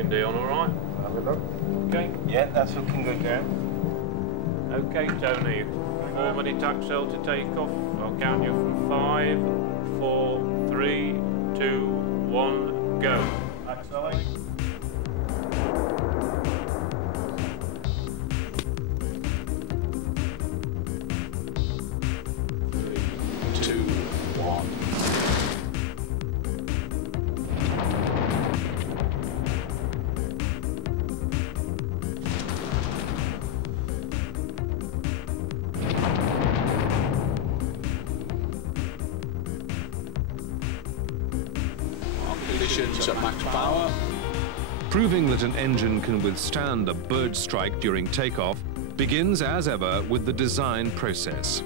looking, Dion, all right? Have a look. Okay. Yeah, that's looking good, yeah. Okay, Tony. 4-minute axle to take off. I'll count you from 5, 4, 3, 2, 1, go. Accelerate. 2, 1. Conditions at max power. Proving that an engine can withstand a bird strike during takeoff begins, as ever, with the design process.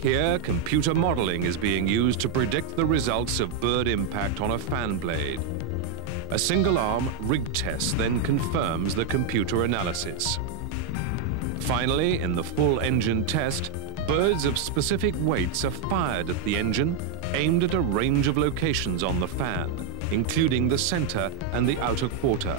Here, computer modeling is being used to predict the results of bird impact on a fan blade. A single-arm rig test then confirms the computer analysis. Finally, in the full engine test, birds of specific weights are fired at the engine, aimed at a range of locations on the fan, including the center and the outer quarter.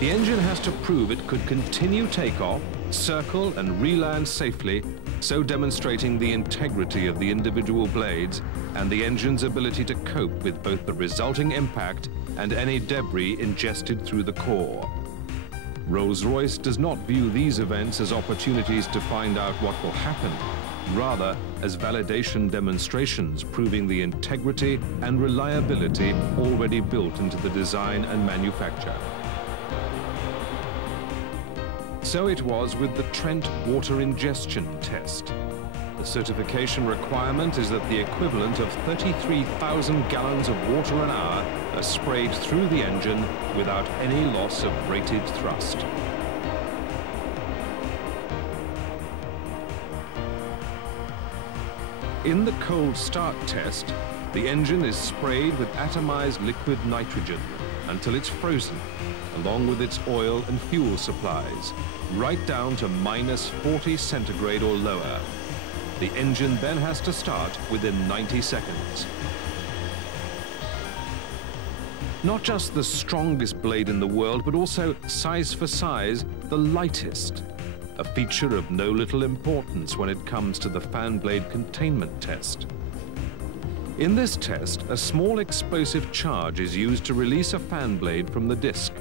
The engine has to prove it could continue takeoff, circle and re-land safely, so demonstrating the integrity of the individual blades and the engine's ability to cope with both the resulting impact and any debris ingested through the core. Rolls-Royce does not view these events as opportunities to find out what will happen, rather as validation demonstrations proving the integrity and reliability already built into the design and manufacture. So it was with the Trent water ingestion test. The certification requirement is that the equivalent of 33,000 gallons of water an hour are sprayed through the engine without any loss of rated thrust. In the cold start test, the engine is sprayed with atomized liquid nitrogen until it's frozen, along with its oil and fuel supplies, right down to -40 centigrade or lower. The engine then has to start within 90 seconds. Not just the strongest blade in the world, but also, size for size, the lightest. A feature of no little importance when it comes to the fan blade containment test. In this test, a small explosive charge is used to release a fan blade from the disc.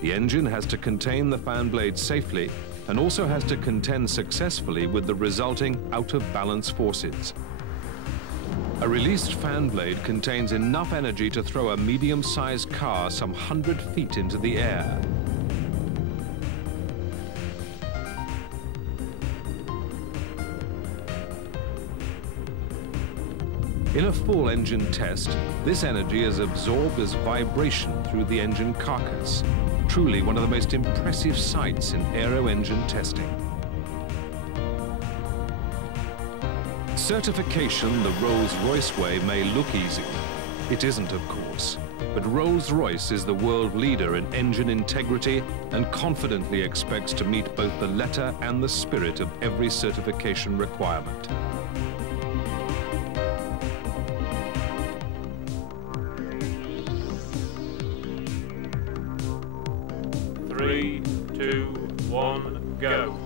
The engine has to contain the fan blade safely and also has to contend successfully with the resulting out-of-balance forces. A released fan blade contains enough energy to throw a medium-sized car some 100 feet into the air. In a full engine test, this energy is absorbed as vibration through the engine carcass. Truly one of the most impressive sights in aero engine testing. Certification the Rolls-Royce way may look easy. It isn't, of course. But Rolls-Royce is the world leader in engine integrity and confidently expects to meet both the letter and the spirit of every certification requirement. 3, 2, 1, go.